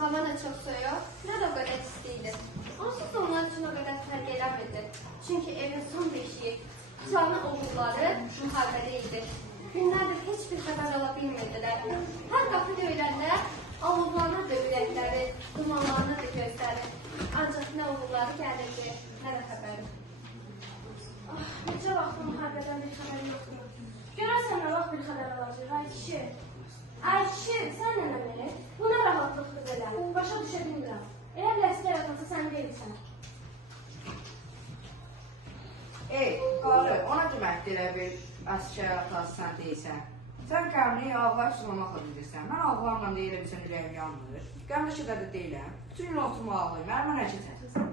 Hava da çok soğuk, ne de o kadar istiydi. Onsuz da onlar için o kadar fərq eləmirdi. Çünkü evin son beşiği, Tuana oğulları müharibede idi. Günlərdir heç bir xəbər ala bilmirdilər. Hər qapı döyüləndə oğullarına da ürəkləri, dumanlarına da gözləri. Ancaq nə oğulları gəlirdi, nə də xəbəri. Necə vaxt müharibədən bir xəbər yoxdur. Görərsən nə vaxt bir xəbər alacaq, ay kişi. Ay kişi, sən nə bilir? Bu nə rahatlıqdır belə? Başa düşə bilmirəm. Eğer ləskər atası sən deyilsən. Ey, qarı, ona deməkdir elə bir əskər atası sən deyilsən. Sən qəmliyi ağlar sulamakla bilirsən. Mən ağlarla deyilə bilsən ürəyim yanmır. Qəmli şeydə də deyiləm. Bütün gün oturma ağlayım, mənə nə keçəcəksən?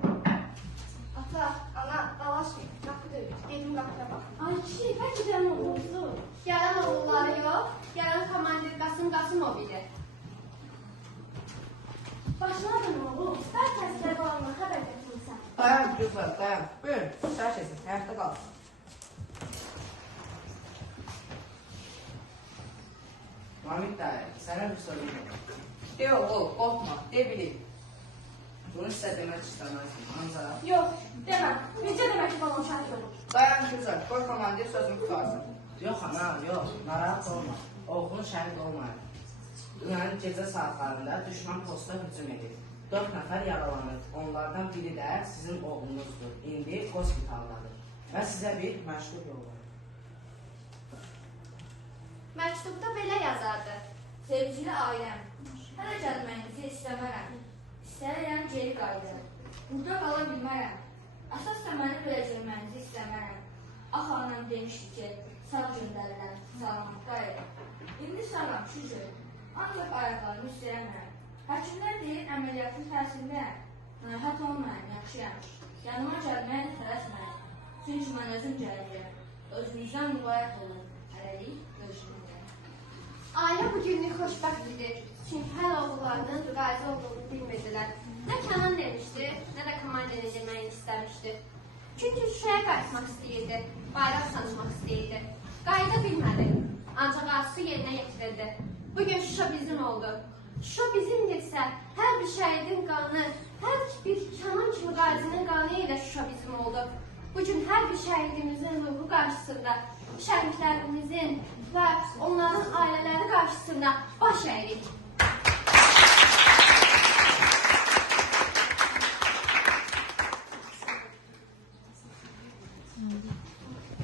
Ata, ana, dalaşmayın, qapı döyür. Gedim qapıya bax. Ay kişi, bəlkə gələn oğlumuzdur. Gələn oğulları yox, gələn komandir Qasım Qasımov idi. Başına dönüm oğlum, bəlkə əskər qalanına xəbər gətirmirsən. Dayan, qızlar, dayan. Buyurun, səhər kesin, həyatda qal. Mamit dayı, sənə bir sorum var. De oğul, qorxma, de bilin. Bunu sizə demək istəməzdim, ancaq... Yox, demə. Necə demək ki, balon şəhid olur? Dayan qızlar, qoy komandir sözünü tutarsın. Yox ana, yox, narahat olma. Oğlun şəhid olmayın. Dünyanın gecə saatlarında düşman posta hücum edib. 4 nəfər yaralanır. Onlardan biri də sizin oğlunuzdur. İndi hospitaldadır. Və sizə bir məşğul yollayır. Məktubda belə yazardı. Sevgili ailəm, hələ gəlməyinizi istəmərəm. İstəyirəm geri qayıdım. Burada qala bilmərəm. Əsas da məni biləcəkmənizi istəmərəm. Ax anam demişdi ki, sağ göndərirəm, salamat qayıdım. İndi sağam, şükür. Ancaq ayaqlarımı istəyirəm. Həkimlər deyir, əməliyyatın təsirliyəm. Narahat olmayın, yaxşıyam. Yanıma gəlməyə də tələsməyin. Çünki mən özüm gəlirəm. Özünüzdən mübayət olun. Hələlik, görüşmək. Ailə bugünlük xoşbəxt idi. Çünki hələ oğullarının qazi olduğunu bilmirdilər. Nə Kənan demişdi, nə də komandirə deməyi istəmişdi. Çünki Şuşaya qayıtmaq istəyirdi, bayraq sancmaq istəyirdi. Qayıda bilmədi, ancaq arzusu yerinə yetirildi. Bugün Şuşa bizim oldu. Şuşa bizimdirsə, hər bir şəhidin qanı, hər bir Kənan kimi qazinin qanı ilə Şuşa bizim oldu. Bugün hər bir şəhidimizin ruhu qarşısında, şəhidlərimizin və onların ailələri qarşısında baş əyirik.